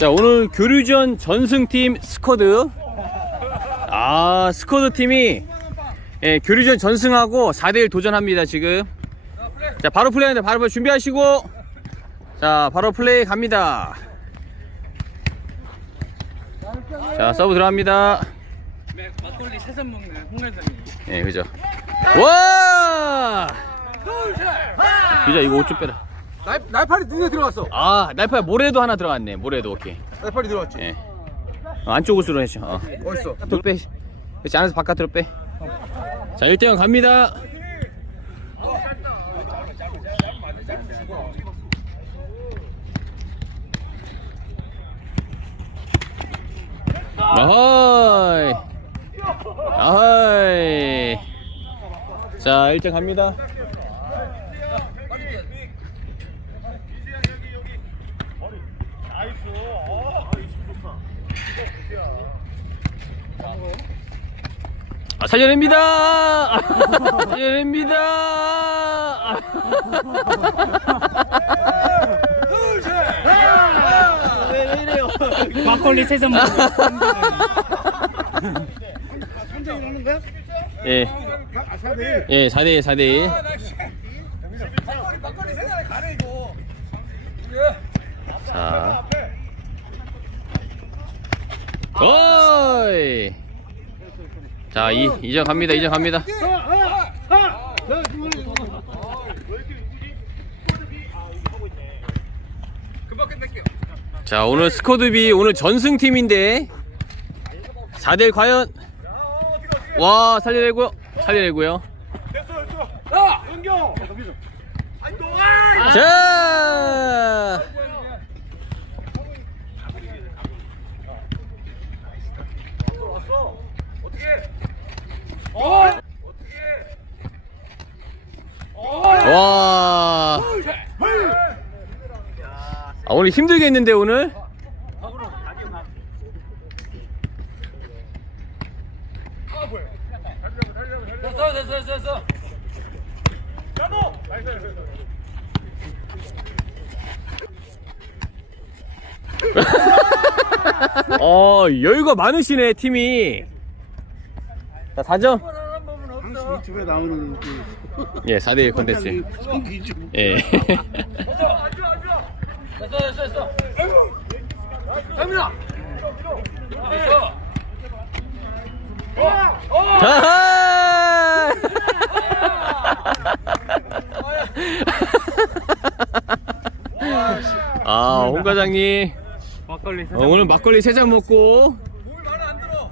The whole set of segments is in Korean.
자 오늘 교류전 전승팀 스쿼드. 아 스쿼드 팀이 예, 교류전 전승하고 4대1 도전합니다 지금. 자 바로 플레이하는데 바로 준비하시고. 자 바로 플레이 갑니다. 자 서브 들어갑니다. 막걸리 세잔 먹는 홍련장님. 예 그죠. 와! 그죠 이거 옷좀 빼라 날, 날파리 눈에 들어갔어. 아 날파야 모래도 하나 들어갔네 모래도 오케이 날파리 들어갔지. 예 어, 안쪽으로 했죠 어. 어딨어? 바깥으로 빼. 그렇지 안에서 바깥으로 빼. 자 1대0 갑니다. 어허이. 어허이. 자 1대 갑니다. 아, 살려냅니다. 아, 살려냅니다. 아. 왜, 왜 이래요? 막걸리 세잔 먹는 예. 예, 4대 4대 막걸리 생각에 가네 이거. 자. 어이. 자, 이 이제 갑니다. 이제 갑니다. 자, 오늘 스쿼드비 오늘 전승팀인데 4대1 과연 와, 살려내고요. 살려내고요. 자! 왔어. 어떻게? 어? 어떻게? 와. 아, 오늘 힘들겠는데 오늘? 됐어 됐어 됐어 됐어. 어, 여유가 많으시네, 팀이. 자, 4점. 항상 유튜브에 나오는 그 예, 4대1 컨텐츠. 예. 됐어 됐어 됐어. 아하! 아, 홍 과장님. 막걸리 어, 오늘 막걸리 세 잔 먹고. 뭘 말을 안 들어.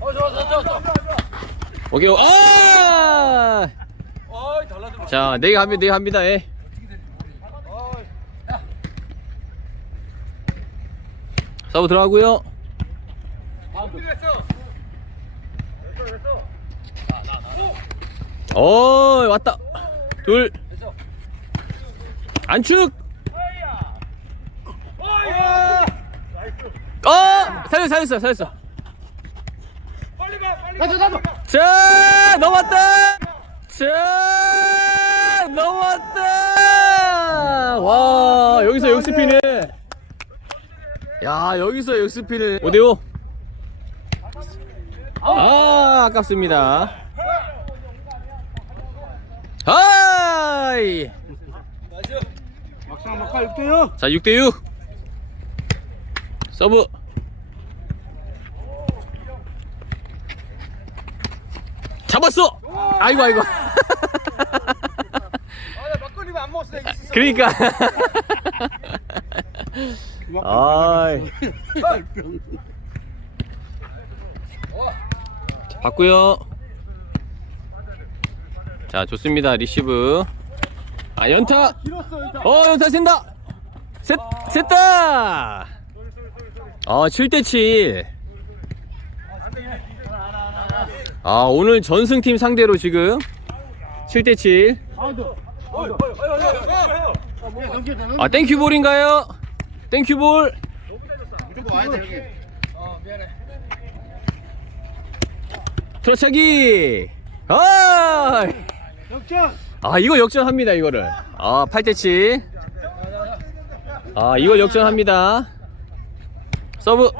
어 좋아 좋아 좋아. 좋아. 오케이. 아! 어이 달라들어. 자, 내가 합니다. 내가 합니다. 예. 서브 들어가고요. 어, 왔다. 둘. 안축. 어! 살렸어, 살렸어, 살렸어. 자, 넘었다. 자, 넘었다. 와, 여기서 역스피네. 야, 여기서 역스피네. 5대5. 아, 아깝습니다. 하이. 막상. 자, 6대6. 서브. 잡았어! 아이고, 아이고. 아, 나 막걸리만 안 먹었어. 내가 있었어. 그러니까. 아이. 봤고요. 자, 좋습니다. 리시브. 아, 연타. 어, 연타 샌다. 셋, 셋다. 아, 7대 7. 아, 오늘 전승팀 상대로 지금 7대 7. 아, 땡큐볼인가요? 땡큐볼. 들어차기. 아! 아, 이거 역전합니다, 이거를. 아, 8대7. 아, 이걸 역전합니다. 서브.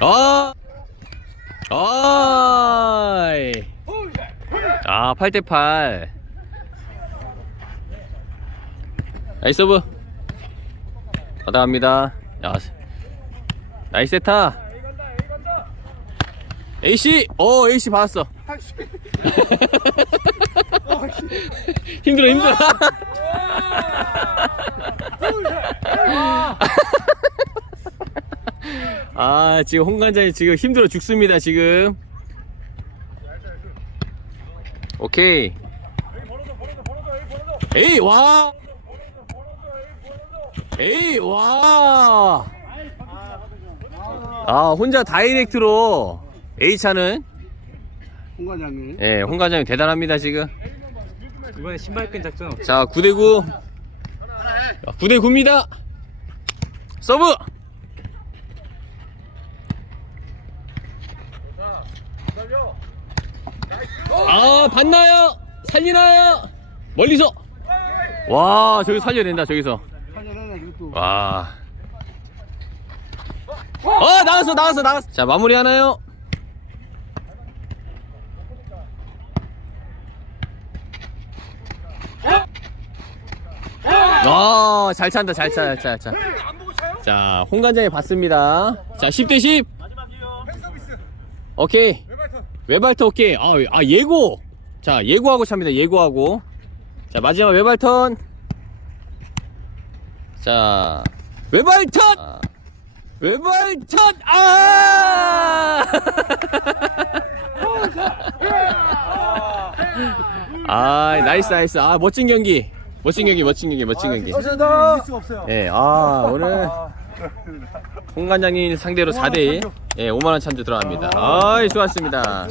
아! 아이. 아, 8대8. 나이스 서브. 받아갑니다. 야, 나이스 세타. AC! 어, AC 받았어. 힘들어, 힘들어. 아, 지금 홍관장이 지금 힘들어 죽습니다, 지금. 오케이. 에이, 와! 에이, 와! 아, 혼자 다이렉트로 A차는, 홍과장님. 예, 홍관장이 대단합니다, 지금. 이번에 신발끈 작전. 자, 9대9. 9대9입니다. 서브! 아, 봤나요? 살리나요? 멀리서. 와, 저기 살려야 된다, 저기서. 와. 어, 나왔어, 나왔어, 나왔어. 자, 마무리 하나요? 어, 잘 찬다, 잘 차, 잘 차, 잘 차. 자, 홍관장이 봤습니다. 자, 10대 10. 팬서비스 오케이. 외발턴 외발터 오케이. 아, 아, 예고. 자, 예고하고 찹니다. 예고하고. 자, 마지막 외발턴. 자, 외발턴! 아, 외발턴! 아! 아, 나이스, 나이스. 아, 멋진 경기. 멋진 경기, 멋진 경기, 멋진 경기. 없어요 예, 아, 오늘 홍관장님 상대로 4대1 예, 5만원 참조 들어갑니다. 아이, 수고하셨습니다.